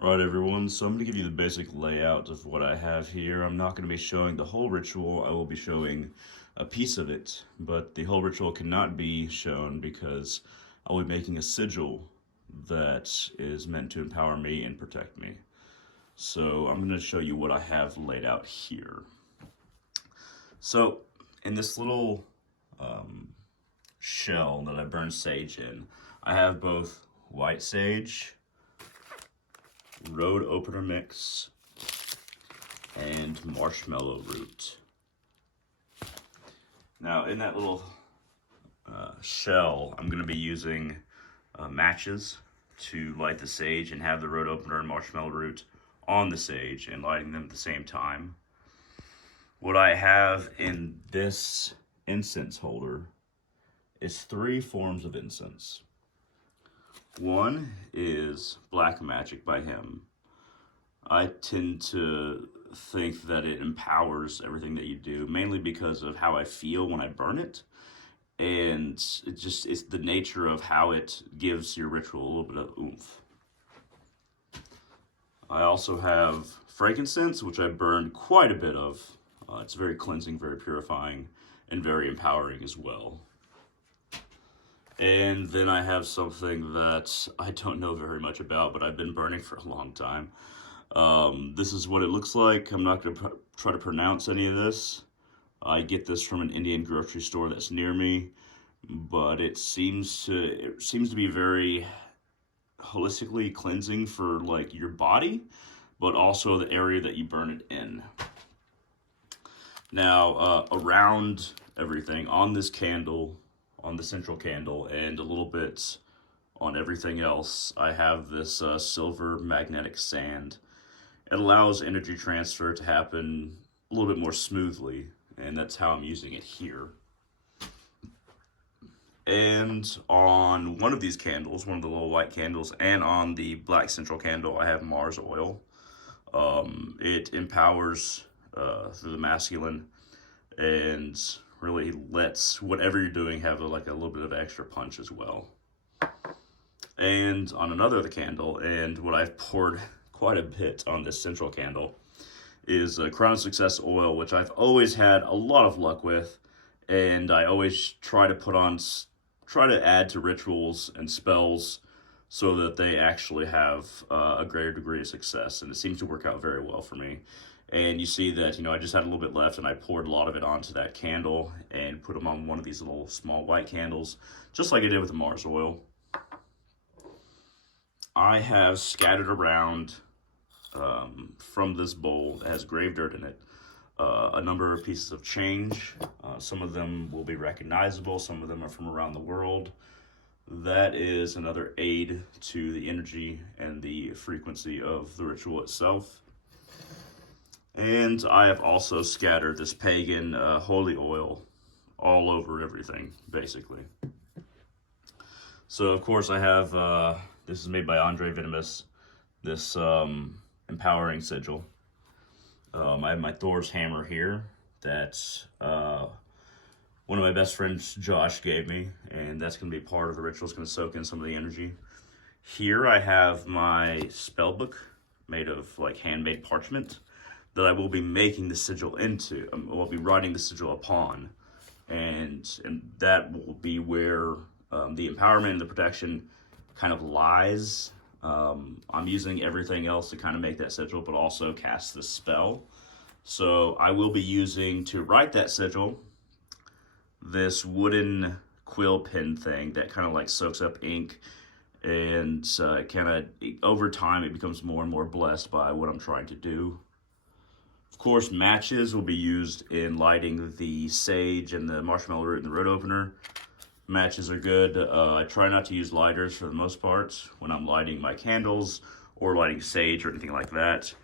Alright everyone, so I'm going to give you the basic layout of what I have here. I'm not going to be showing the whole ritual, I will be showing a piece of it, but the whole ritual cannot be shown because I'll be making a sigil that is meant to empower me and protect me. So I'm going to show you what I have laid out here. So in this little shell that I burn sage in, I have both white sage, road opener mix, and marshmallow root. Now in that little shell, I'm going to be using matches to light the sage and have the road opener and marshmallow root on the sage and lighting them at the same time. What I have in this incense holder is 3 forms of incense. One is Black Magic by him. I tend to think that it empowers everything that you do, mainly because of how I feel when I burn it. And it's the nature of how it gives your ritual a little bit of oomph. I also have frankincense, which I burned quite a bit of. It's very cleansing, very purifying, and very empowering as well. And then I have something that I don't know very much about, but I've been burning for a long time. This is what it looks like. I'm not going to try to pronounce any of this. I get this from an Indian grocery store that's near me, but it seems to be very holistically cleansing for like your body, but also the area that you burn it in. Now, around everything on this candle, on the central candle, and a little bit on everything else, I have this silver magnetic sand. It allows energy transfer to happen a little bit more smoothly, and that's how I'm using it here. And on one of these candles, one of the little white candles, and on the black central candle, I have Mars oil. It empowers through the masculine and really lets whatever you're doing have a little bit of extra punch as well. And on another the candle, and what I've poured quite a bit on this central candle, is Crown of Success oil, which I've always had a lot of luck with, and I always try to add to rituals and spells so that they actually have a greater degree of success, and it seems to work out very well for me. And you see that, I just had a little bit left, and I poured a lot of it onto that candle and put them on one of these little small white candles, just like I did with the Mars oil. I have scattered around from this bowl that has grave dirt in it a number of pieces of change. Some of them will be recognizable, some of them are from around the world. That is another aid to the energy and the frequency of the ritual itself. And I have also scattered this pagan holy oil all over everything, basically. So, of course, I have, this is made by Andre Venomous, this empowering sigil. I have my Thor's hammer here that one of my best friends, Josh, gave me, and that's going to be part of the ritual. It's going to soak in some of the energy. Here I have my spell book made of handmade parchment that I will be making the sigil into. I'll be writing the sigil upon, and that will be where the empowerment and the protection kind of lies. I'm using everything else to kind of make that sigil, but also cast this spell. So I will be using, to write that sigil, this wooden quill pen thing that kind of soaks up ink, and over time it becomes more and more blessed by what I'm trying to do. Of course, matches will be used in lighting the sage and the marshmallow root and the road opener. Matches are good. I try not to use lighters for the most part when I'm lighting my candles or lighting sage or anything like that.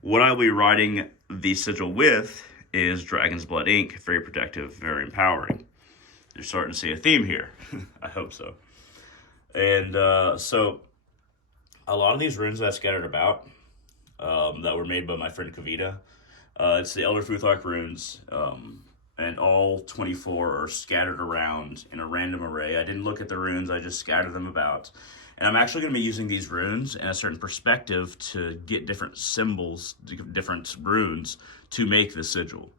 What I'll be writing the sigil with is Dragon's Blood ink. Very protective, very empowering. You're starting to see a theme here. I hope so. And so a lot of these runes that I scattered about that were made by my friend Kavita, it's the Elder Futhark runes, and all 24 are scattered around in a random array. I didn't look at the runes, I just scattered them about. And I'm actually going to be using these runes in a certain perspective to get different symbols, different runes to make the sigil.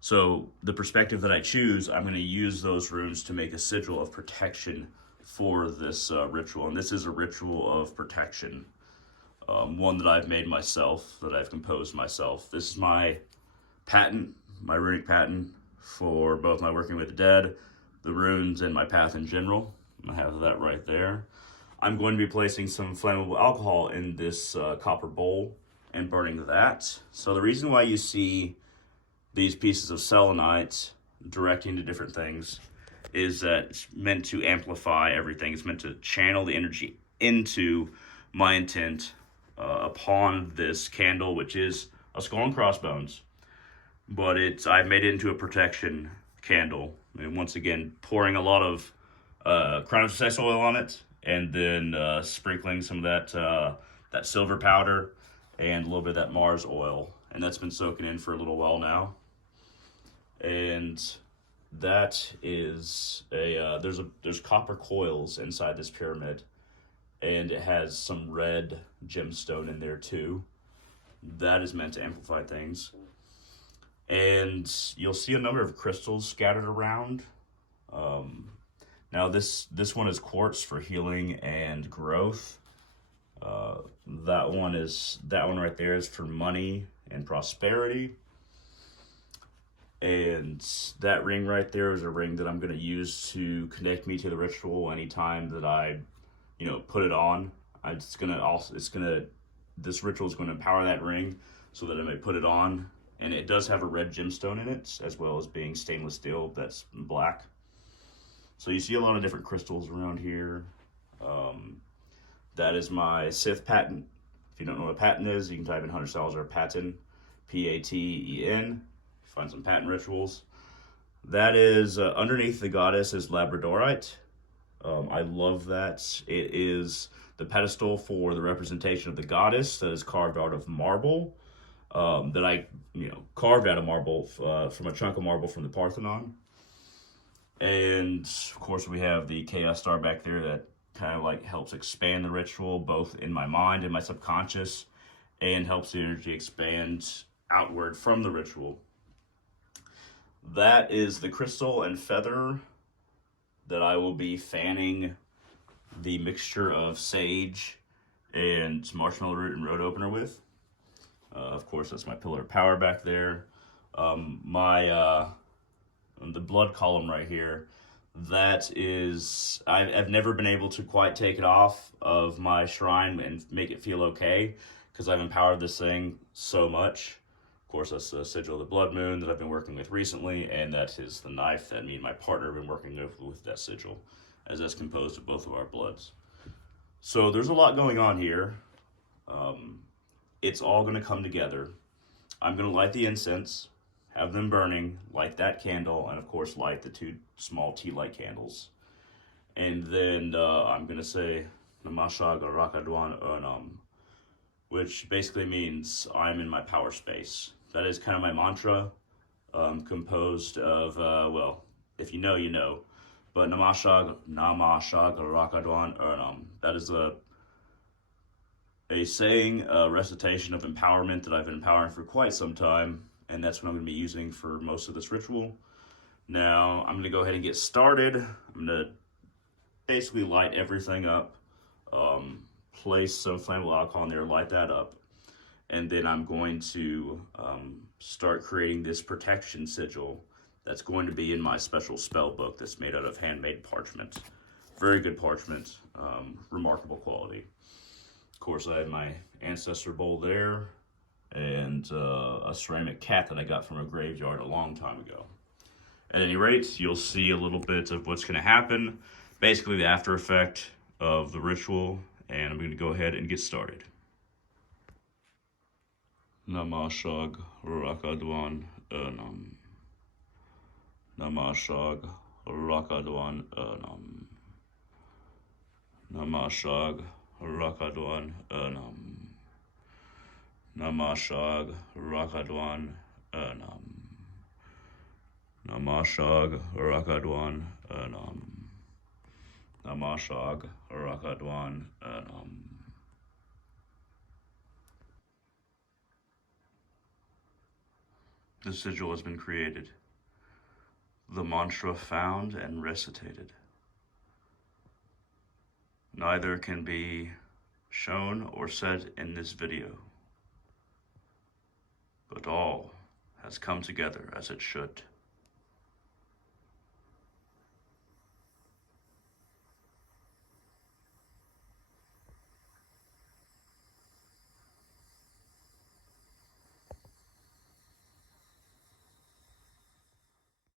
So the perspective that I choose, I'm going to use those runes to make a sigil of protection for this ritual. And this is a ritual of protection, one that I've made myself, that I've composed myself. This is my patent, my runic patent for both my working with the dead, the runes, and my path in general. I have that right there. I'm going to be placing some flammable alcohol in this copper bowl and burning that. So the reason why you see these pieces of selenite directing to different things is that it's meant to amplify everything. It's meant to channel the energy into my intent upon this candle, which is a skull and crossbones. But I've made it into a protection candle. And once again, pouring a lot of crown of success oil on it, and then sprinkling some of that silver powder and a little bit of that Mars oil. And that's been soaking in for a little while now. And that is there's copper coils inside this pyramid, and it has some red gemstone in there too. That is meant to amplify things. And you'll see a number of crystals scattered around. Now this one is quartz for healing and growth. That one right there is for money and prosperity. And that ring right there is a ring that I'm going to use to connect me to the ritual anytime that I, put it on. This ritual is going to empower that ring so that I may put it on. And it does have a red gemstone in it, as well as being stainless steel that's black. So you see a lot of different crystals around here. That is my Sith patent. If you don't know what a patent is, you can type in Hunter Salazar patent, Paten. Find some patent rituals. That is underneath the goddess is labradorite. I love that. It is the pedestal for the representation of the goddess that is carved out of marble. That I carved out of marble from a chunk of marble from the Parthenon. And of course we have the Chaos Star back there that kind of like helps expand the ritual both in my mind and my subconscious, and helps the energy expand outward from the ritual. That is the crystal and feather that I will be fanning the mixture of sage and marshmallow root and road opener with. Of course, that's my pillar of power back there. The blood column right here, that is, I've never been able to quite take it off of my shrine and make it feel okay, because I've empowered this thing so much. Of course, that's the Sigil of the Blood Moon that I've been working with recently, and that is the knife that me and my partner have been working with that sigil, as that's composed of both of our bloods. So there's a lot going on here. It's all going to come together. I'm going to light the incense, have them burning, light that candle, and of course light the 2 small tea light candles. And then I'm going to say Namashag Rakadwan Urnam, which basically means I'm in my power space. That is kind of my mantra, composed of, if you know, you know. But Namashag Rakadwan Urnam. That is a saying, a recitation of empowerment that I've been empowering for quite some time, and that's what I'm going to be using for most of this ritual. Now, I'm going to go ahead and get started. I'm going to basically light everything up, place some flammable alcohol in there, light that up, and then I'm going to start creating this protection sigil that's going to be in my special spell book that's made out of handmade parchment. Very good parchment, remarkable quality. Of course, I have my ancestor bowl there, and a ceramic cat that I got from a graveyard a long time ago. At any rate, you'll see a little bit of what's going to happen, basically the after effect of the ritual, and I'm going to go ahead and get started. Namashag Rakadwan Urnam. Namashag Rakadwan Urnam. Namashag Rakadwan Urnam. Namashag Rakadwan Urnam. Namashag Rakadwan Urnam. Namashag, Arakadwan, the sigil has been created. The mantra found and recitated. Neither can be shown or said in this video, but all has come together as it should.